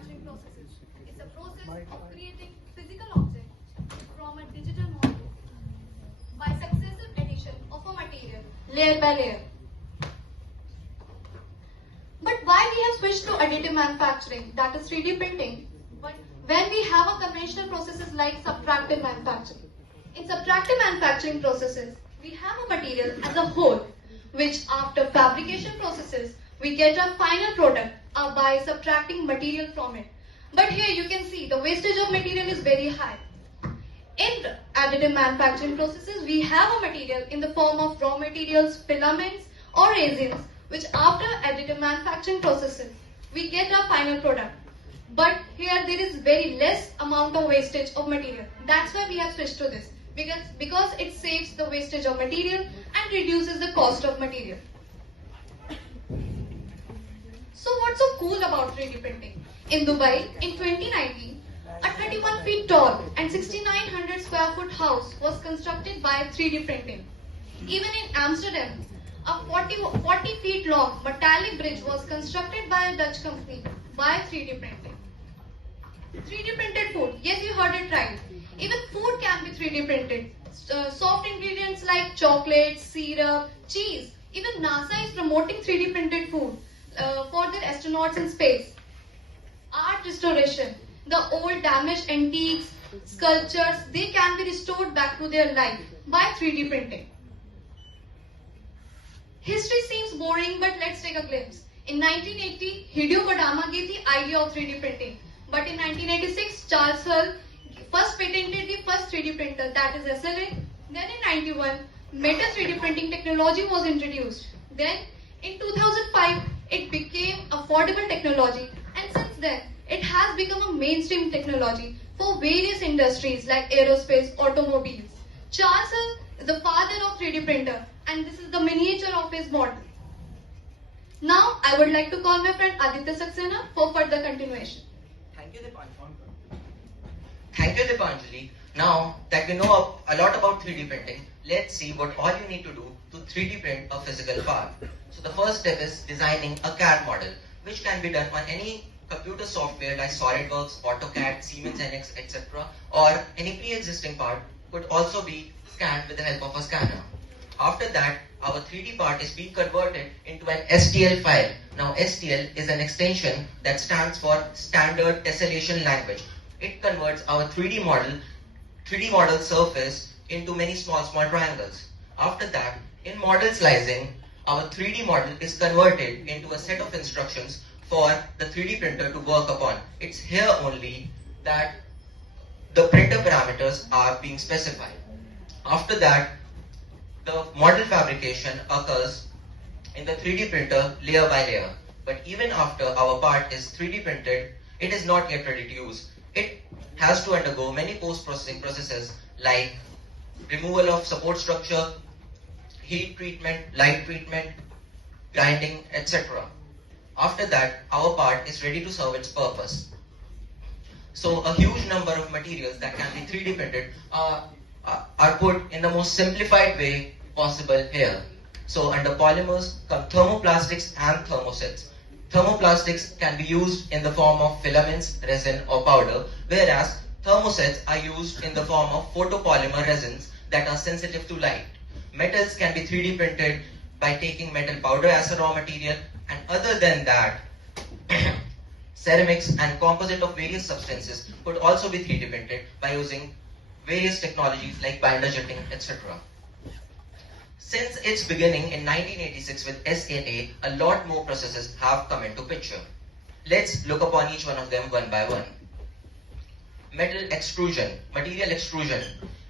manufacturing processes. It's a process of creating physical objects from a digital model by successive addition of a material, layer by layer. But why we have switched to additive manufacturing, that is 3D printing, but when we have a conventional processes like subtractive manufacturing? In subtractive manufacturing processes, we have a material as a whole, which after fabrication processes, we get a final product by subtracting material from it. But here you can see the wastage of material is very high. In additive manufacturing processes, we have a material in the form of raw materials, filaments or resins, which after additive manufacturing processes, we get a final product. But here there is very less amount of wastage of material. That's why we have switched to this. Because it saves the wastage of material and reduces the cost of material. So what's so cool about 3D printing? In Dubai, in 2019, a 31 feet tall and 6,900 square foot house was constructed by 3D printing. Even in Amsterdam, a 40 feet long metallic bridge was constructed by a Dutch company by 3D printing. 3D printed food, yes, you heard it right. Even food can be 3D printed. Soft ingredients like chocolate, syrup, cheese. Even NASA is promoting 3D printed food for their astronauts in space. Art restoration. The old damaged antiques, sculptures, they can be restored back to their life by 3D printing. History seems boring, but let's take a glimpse. In 1980, Hideo Kodama gave the idea of 3D printing. But in 1986, Charles Hull first patented the first 3D printer, that is SLA. Then in 91, metal 3D printing technology was introduced. Then in 2005, it became affordable technology, and since then, it has become a mainstream technology for various industries like aerospace, automobiles. Charles Hull is the father of 3D printer, and this is the miniature of his model. Now, I would like to call my friend Aditya Saxena for further continuation. Thank you, Dipanjali. Now that we know a lot about 3D printing, let's see what all you need to do to 3D print a physical part. So the first step is designing a CAD model, which can be done on any computer software like SolidWorks, AutoCAD, Siemens NX, etc. Or any pre-existing part could also be scanned with the help of a scanner. After that, our 3D part is being converted into an STL file. Now STL is an extension that stands for Standard Tessellation Language. It converts our 3D model surface into many small triangles. After that, in model slicing, our 3D model is converted into a set of instructions for the 3D printer to work upon. It's here only that the printer parameters are being specified. After that, the model fabrication occurs in the 3D printer layer by layer. But even after our part is 3D printed, it is not yet ready to use. It has to undergo many post-processing processes like removal of support structure, heat treatment, light treatment, grinding, etc. After that, our part is ready to serve its purpose. So a huge number of materials that can be 3D printed are put in the most simplified way possible here. So under polymers come thermoplastics and thermosets. Thermoplastics can be used in the form of filaments, resin or powder, whereas thermosets are used in the form of photopolymer resins that are sensitive to light. Metals can be 3D printed by taking metal powder as a raw material, and other than that, ceramics and composite of various substances could also be 3D printed by using various technologies like binder jetting, etc. Since its beginning in 1986 with SLA, a lot more processes have come into picture. Let's look upon each one of them one by one. Metal extrusion, material extrusion.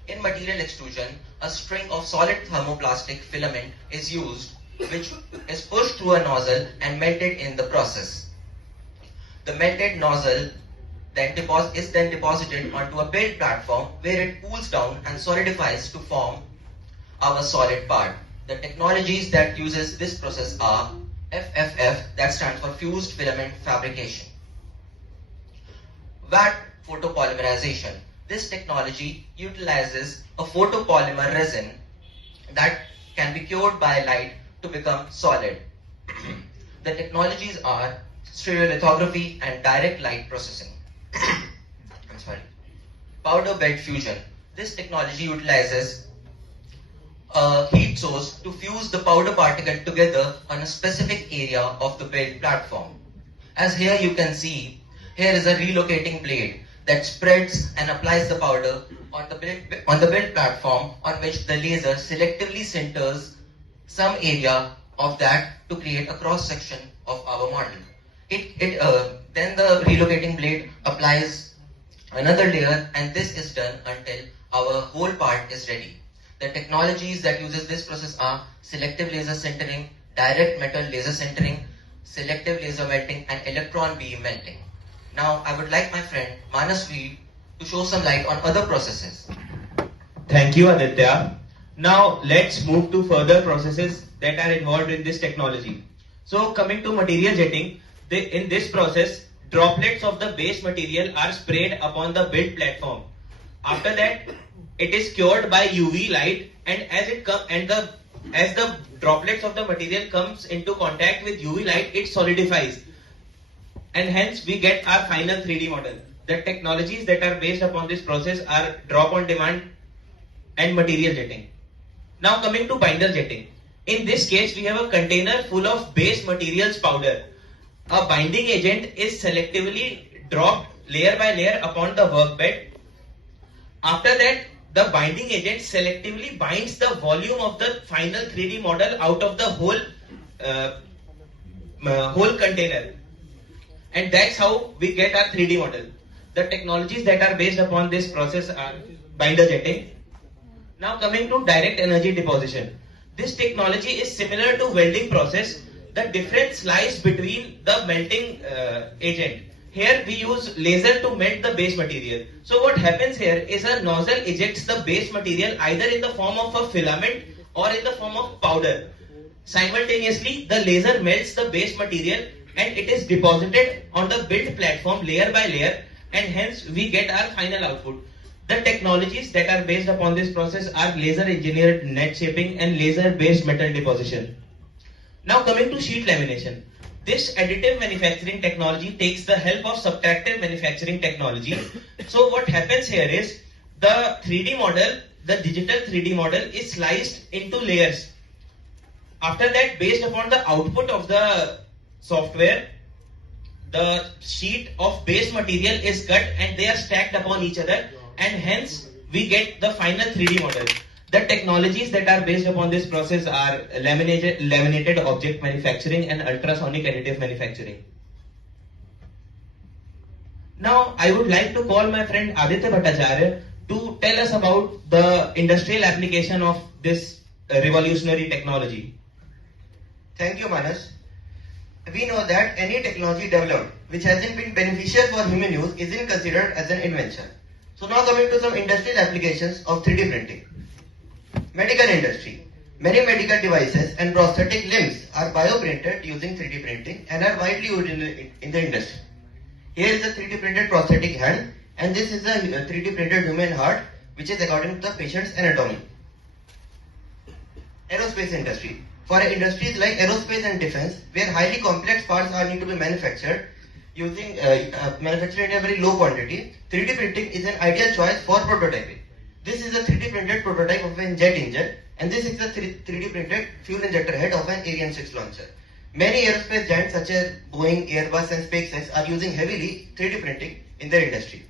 In material extrusion, a string of solid thermoplastic filament is used, which is pushed through a nozzle and melted in the process. The melted nozzle is then deposited onto a build platform where it cools down and solidifies to form our solid part. The technologies that uses this process are FFF, that stands for Fused Filament Fabrication. VAT photopolymerization. This technology utilizes a photopolymer resin that can be cured by light to become solid. The technologies are stereolithography, and direct light processing. I'm sorry. Powder bed fusion. This technology utilizes a heat source to fuse the powder particle together on a specific area of the build platform. As here you can see, here is a relocating blade that spreads and applies the powder on the build platform on which the laser selectively centers some area of that to create a cross section of our model. Then the relocating blade applies another layer, and this is done until our whole part is ready. The technologies that uses this process are selective laser sintering, direct metal laser sintering, selective laser melting, and electron beam melting. Now I would like my friend Manasvi to show some light on other processes. Thank you, Aditya. Now let's move to further processes that are involved in this technology. So coming to material jetting, in this process, droplets of the base material are sprayed upon the build platform. After that, it is cured by UV light, and as the droplets of the material comes into contact with UV light, it solidifies, and hence we get our final 3D model. The technologies that are based upon this process are drop on demand and material jetting. Now coming to binder jetting. In this case, we have a container full of base materials powder. A binding agent is selectively dropped layer by layer upon the workbed. After that, the binding agent selectively binds the volume of the final 3D model out of the whole container. And that's how we get our 3D model. The technologies that are based upon this process are binder jetting. Now coming to direct energy deposition. This technology is similar to welding process. The difference lies between the melting agent. Here we use laser to melt the base material. So what happens here is a nozzle ejects the base material either in the form of a filament or in the form of powder. Simultaneously, the laser melts the base material and it is deposited on the build platform layer by layer, and hence we get our final output. The technologies that are based upon this process are laser engineered net shaping and laser based metal deposition. Now coming to sheet lamination. This additive manufacturing technology takes the help of subtractive manufacturing technology. So what happens here is the 3D model, the digital 3D model is sliced into layers. After that, based upon the output of the software, the sheet of base material is cut and they are stacked upon each other, and hence we get the final 3D model. The technologies that are based upon this process are laminated object manufacturing and ultrasonic additive manufacturing. Now I would like to call my friend Aditya Bhattacharya to tell us about the industrial application of this revolutionary technology. Thank you, Manas. We know that any technology developed which hasn't been beneficial for human use isn't considered as an invention. So now coming to some industrial applications of 3D printing. Medical industry. Many medical devices and prosthetic limbs are bioprinted using 3D printing and are widely used in the industry. Here is a 3D printed prosthetic hand, and this is a 3D printed human heart which is according to the patient's anatomy. Aerospace industry. For industries like aerospace and defense, where highly complex parts are need to be manufactured using manufactured in a very low quantity, 3D printing is an ideal choice for prototyping. This is a 3D printed prototype of a jet engine, and this is the 3D printed fuel injector head of an Ariane 6 launcher. Many aerospace giants such as Boeing, Airbus and SpaceX are using heavily 3D printing in their industry.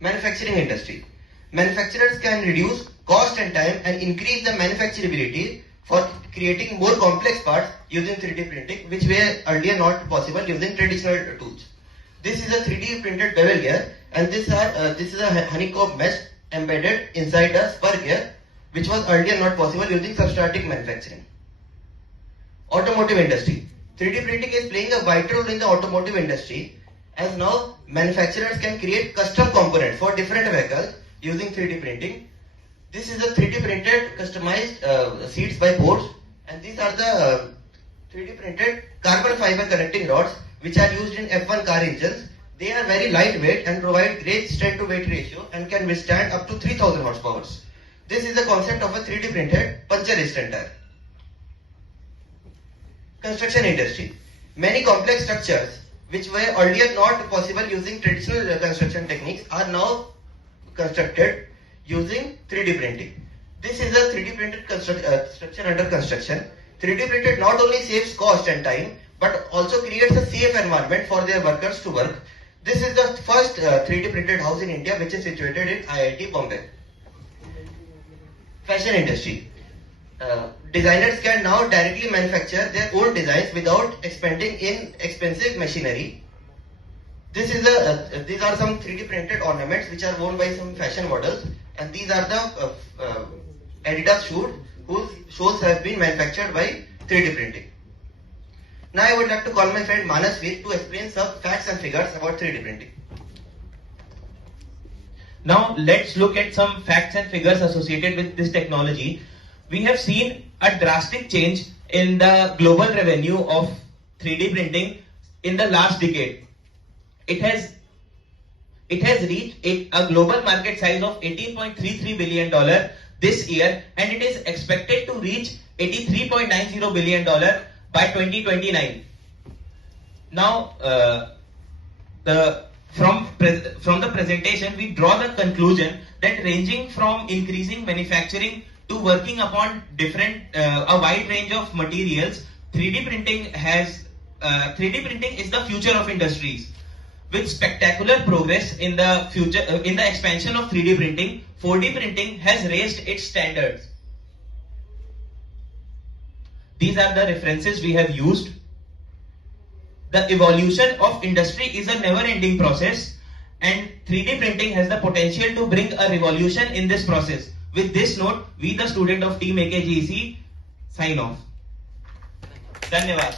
Manufacturing industry. Manufacturers can reduce cost and time and increase the manufacturability for creating more complex parts using 3D printing, which were earlier not possible using traditional tools. This is a 3D printed bevel gear, and this is a honeycomb mesh embedded inside a spur gear, which was earlier not possible using substratic manufacturing. Automotive industry. 3D printing is playing a vital role in the automotive industry, as now manufacturers can create custom components for different vehicles using 3D printing. This is a 3D printed customized seats by Porsche, and these are the 3D printed carbon fiber connecting rods which are used in F1 car engines. They are very lightweight and provide great strength to weight ratio and can withstand up to 3000 horsepower. This is the concept of a 3D printed puncture resistant tire. Construction industry. Many complex structures which were earlier not possible using traditional construction techniques are now constructed using 3D printing. This is a 3D printed structure under construction. 3D printed not only saves cost and time, but also creates a safe environment for their workers to work. This is the first 3D printed house in India which is situated in IIT Bombay. Fashion industry. Designers can now directly manufacture their own designs without expending in expensive machinery. These are some 3D printed ornaments which are worn by some fashion models, and these are the Adidas shoes whose soles have been manufactured by 3D printing. Now I would like to call my friend Manasveer to explain some facts and figures about 3D printing. Now let's look at some facts and figures associated with this technology. We have seen a drastic change in the global revenue of 3D printing in the last decade. It has reached a global market size of $18.33 billion this year, and it is expected to reach $83.90 billion by 2029. Now, from the presentation, we draw the conclusion that ranging from increasing manufacturing to working upon a wide range of materials, 3D printing is the future of industries. With spectacular progress in the expansion of 3D printing, 4D printing has raised its standards. These are the references we have used. The evolution of industry is a never-ending process, and 3D printing has the potential to bring a revolution in this process. With this note, we, the student of Team AKGEC, sign off. Dhanyavad.